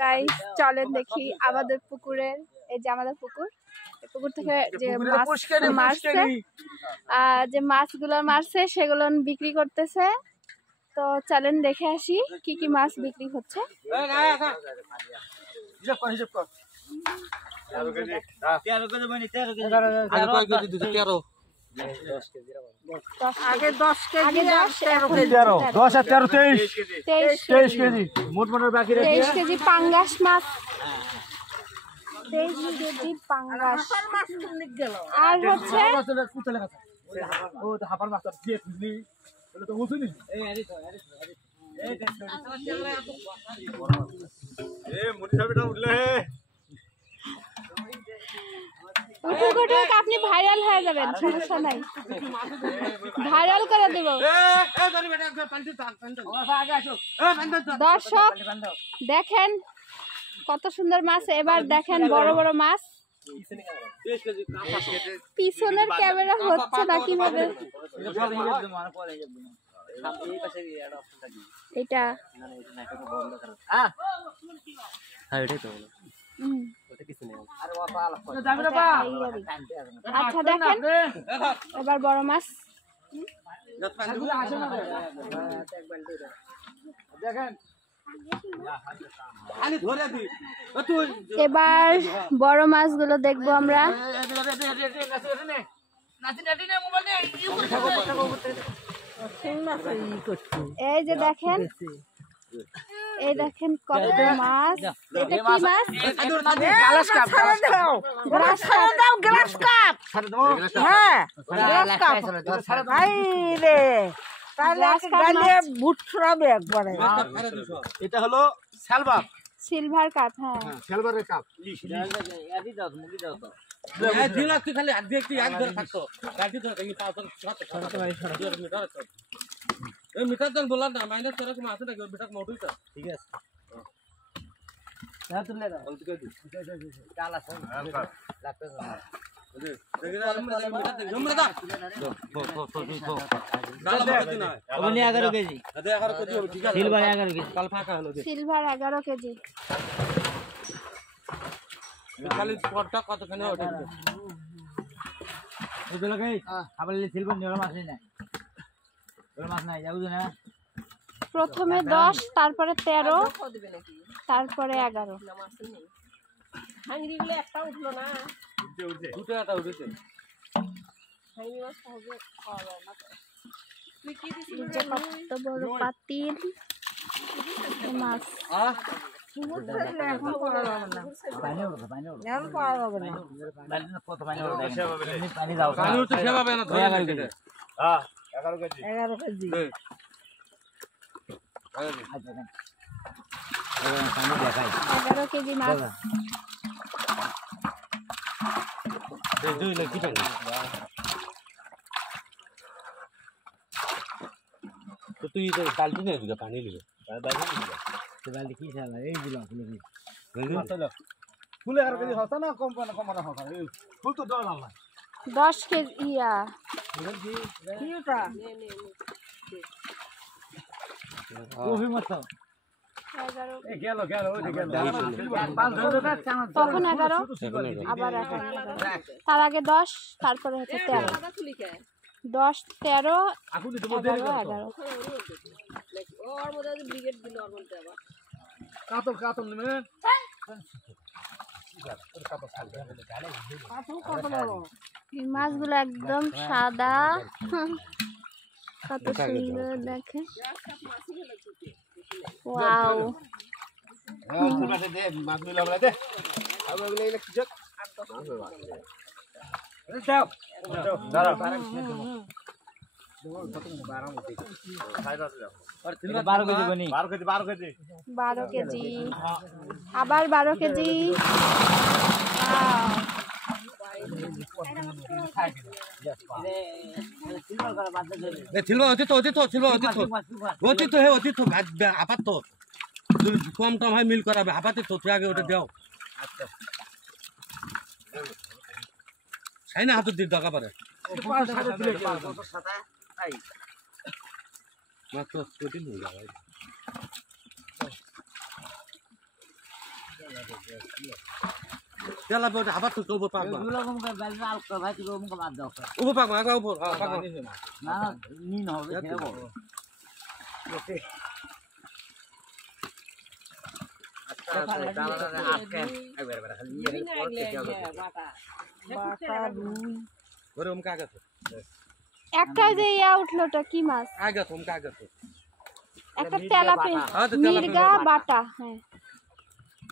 Guys চলেন দেখি আমাদের পুকুরের, এই যে আমাদের পুকুর, পুকুর থেকে যে মাছ মারছে, যে মাছগুলো মারছে সেগুলো বিক্রি করতেছে। তো চলেন দেখে আসি কি কি মাছ বিক্রি হচ্ছে। আগে 10 কেজি, 23 কেজি মোট বাকি 23 কেজি পাঙ্গাস মাছ, 23 কেজি পাঙ্গাস। আর হচ্ছে আপনি ভাইরাল হয়ে যাবেন, সমস্যা নাই, ভাইরাল করে দেব। দর্শক দেখেন কত সুন্দর মাছ। এবার দেখেন বড় বড় মাছ। পিছনের ক্যামেরা হচ্ছে না কিভাবে, এটা আচ্ছা দেখেন এবার বড় মাছ এবার বড় মাছগুলো দেখবো আমরা। এই যে দেখেন, এই দেখেন কত মাছ। এটা কি মাছ? Glass cup. হ্যাঁ গ্লাস কাপ ভাই রে, তাহলে বুট ছড়াবে একবারে। এটা হলো সিলভার, সিলভার কাপ। হ্যাঁ সিলভারের কাপ। খালি হাত দিয়ে একটু এক ধরে থাকতো গাড়ি ধরে মিটার জন বললাম না, মাইনাস সেরকম আছে নাকি ওর মিটার মোটই তো ঠিক আছে। Silver 11 KG. খালি পটটা কতখানি ওঠে প্রথমে 10, তারপরে 13, তারপরে 11। একটা উঠলো না, দুটো একটা উঠেছে। কত বড় পাতিল মাছ। এগারো কেজি মাছ। তো তুই তো বালতি নেই দিকে পানি লিবে বালতি কি চালা এই দিলাম ফুলে 11 কেজি হতা না, কম কম কম হতা ফুল তো দল আল্লাহ 10 কেজি ইয়া কিটা কফি মত 11 এ গেল গেল ওই গেল তখন 11, আবার 11, তার আগে 10, তারপরে হচ্ছে 13। 10, 13, 11। কাতল কাতল নেবেন এই মাছগুলো একদম সাদা, কত সুন্দর দেখে। ওয়াও বারো কেজি, আবার 12 কেজি। আপাতত কম টম হয় মিল করাবে আপাতত তুই আগে ওটা দেও। সাই না হাতের দিক দরকার পড়ে মাত্র কঠিন হয়ে যাবে। তেলা বড় আপাত তো উপর পাকবা এগুলো মুখে বেলনা আলকা ভাই তুই মুখে বাদ দাও উপর পাকবা আগা উপর হ্যাঁ পাকবা না নি না হবে ছেড়ে বল ওরে ওমকা আগা তো একটা যে ইয়া উঠলোটা কি মাছ আগা তো ওমকা আগা তো একটা তেলাপিয়া মির্গা বাটা হ্যাঁ